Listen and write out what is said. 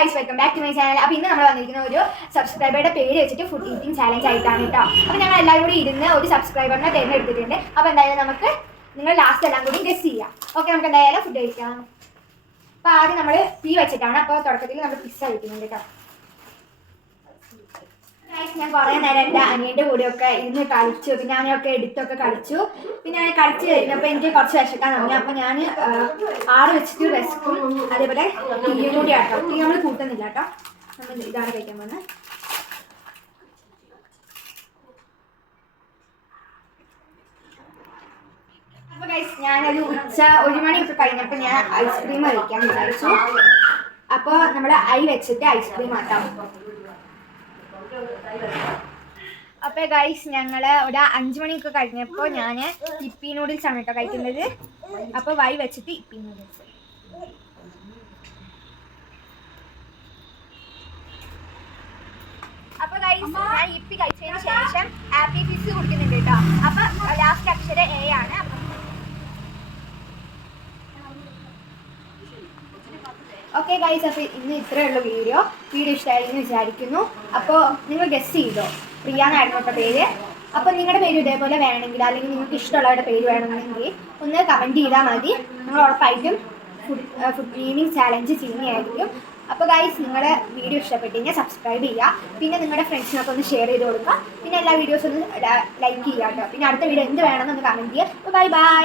Guys, welcome back to my channel. അപ്പോൾ ഇന്ന് നമ്മൾ വന്നിരിക്കുന്ന ഒരു സബ്സ്ക്രൈബറുടെ പേര് വെച്ചിട്ട് ഫുഡ് ഈറ്റിംഗ് ചാലഞ്ച് ആയിട്ടാണ് കേട്ടോ. അപ്പോൾ ഞങ്ങൾ എല്ലാവരും കൂടി ഇരുന്ന് ഒരു സബ്സ്ക്രൈബറിനെ തിരഞ്ഞെടുത്തിട്ടുണ്ട്. അപ്പോൾ എന്തായാലും നമുക്ക് നിങ്ങൾ ലാസ്റ്റ് എല്ലാം കൂടി ഗസ് ചെയ്യാം. ഓക്കെ, നമുക്ക് എന്തായാലും ഫുഡ് കഴിക്കാം. അപ്പോൾ ആദ്യം നമ്മൾ തീ വെച്ചിട്ടാണ്. അപ്പോൾ തുടക്കത്തിൽ നമ്മൾ പിസ്സ കഴിക്കുന്നുണ്ട് കേട്ടോ. ഞാൻ കുറേ നേരം എൻ്റെ അനിയൻ്റെ കൂടെയൊക്കെ ഇരുന്ന് കളിച്ചു. പിന്നെ ഞാനൊക്കെ എടുത്തൊക്കെ കളിച്ചു. പിന്നെ ഞാൻ കളിച്ച് കഴിഞ്ഞപ്പോൾ എനിക്ക് കുറച്ച് വിശക്കാൻ തുടങ്ങി. അപ്പോൾ ഞാൻ 6 വെച്ചിട്ട് വിശക്കും. അതേപോലെ തീയും കൂടി ആട്ടോ. തീ നമ്മൾ കൂട്ടുന്നില്ല കേട്ടോ. നമ്മൾ ഇതാണ് കഴിക്കാൻ പോകുന്നത്. അപ്പോൾ ഗൈസ്, ഞാനൊരു ഉച്ച 1 മണിയൊക്കെ കഴിഞ്ഞപ്പോൾ ഞാൻ ഐസ്ക്രീം കഴിക്കാൻ വിചാരിച്ചു. അപ്പോൾ നമ്മൾ വെച്ചിട്ട് ഐസ്ക്രീം ആട്ടാം. അപ്പോൾ ഗൈസ്, ഞങ്ങൾ ഒരു 5 മണിയൊക്കെ കഴിഞ്ഞപ്പോൾ ഞാൻ ഇപ്പി നൂഡിൽസ് ആണ് കേട്ടോ കഴിക്കുന്നത്. അപ്പോൾ വെച്ചിട്ട് ഇപ്പി നൂഡിൽസ്. അപ്പോൾ ഗൈസ്, ഞാൻ ഇപ്പി കഴിച്ചതിന് ശേഷം ആപ്പി ഫിസ് കുടിക്കുന്നുണ്ട് കേട്ടോ. അപ്പോൾ ലാസ്റ്റ് അക്ഷരം A ആണ്. ഓക്കെ ഗൈസ്, അപ്പോൾ ഇന്ന് ഇത്രയേ ഉള്ളൂ വീഡിയോ ഇഷ്ടമായെന്ന് വിചാരിക്കുന്നു. അപ്പോൾ നിങ്ങൾ ഗസ് ചെയ്തോ, പ്രിയാന്നായിരുന്നു കേട്ടോ പേര്. അപ്പോൾ നിങ്ങളുടെ പേര് ഇതേപോലെ വേണമെങ്കിൽ, അല്ലെങ്കിൽ നിങ്ങൾക്ക് ഇഷ്ടമുള്ളവരുടെ പേര് വേണമെങ്കിൽ ഒന്ന് കമൻറ്റ് ചെയ്താൽ മതി. നിങ്ങൾ ഉറപ്പായിട്ടും ഫുഡ് ഈറ്റിംഗ് ചാലഞ്ച് ചെയ്യുന്നതായിരിക്കും. അപ്പോൾ ഗൈസ്, നിങ്ങളുടെ വീഡിയോ ഇഷ്ടപ്പെട്ടെങ്കിൽ സബ്സ്ക്രൈബ് ചെയ്യുക. പിന്നെ നിങ്ങളുടെ ഫ്രണ്ട്സിനൊക്കെ ഒന്ന് ഷെയർ ചെയ്ത് കൊടുക്കുക. പിന്നെ എല്ലാ വീഡിയോസും ഒന്ന് ലൈക്ക് ചെയ്യുക കേട്ടോ. പിന്നെ അടുത്ത വീഡിയോ എന്ത് വേണമെന്നൊന്ന് കമൻറ്റ് ചെയ്യുക. Bye bye.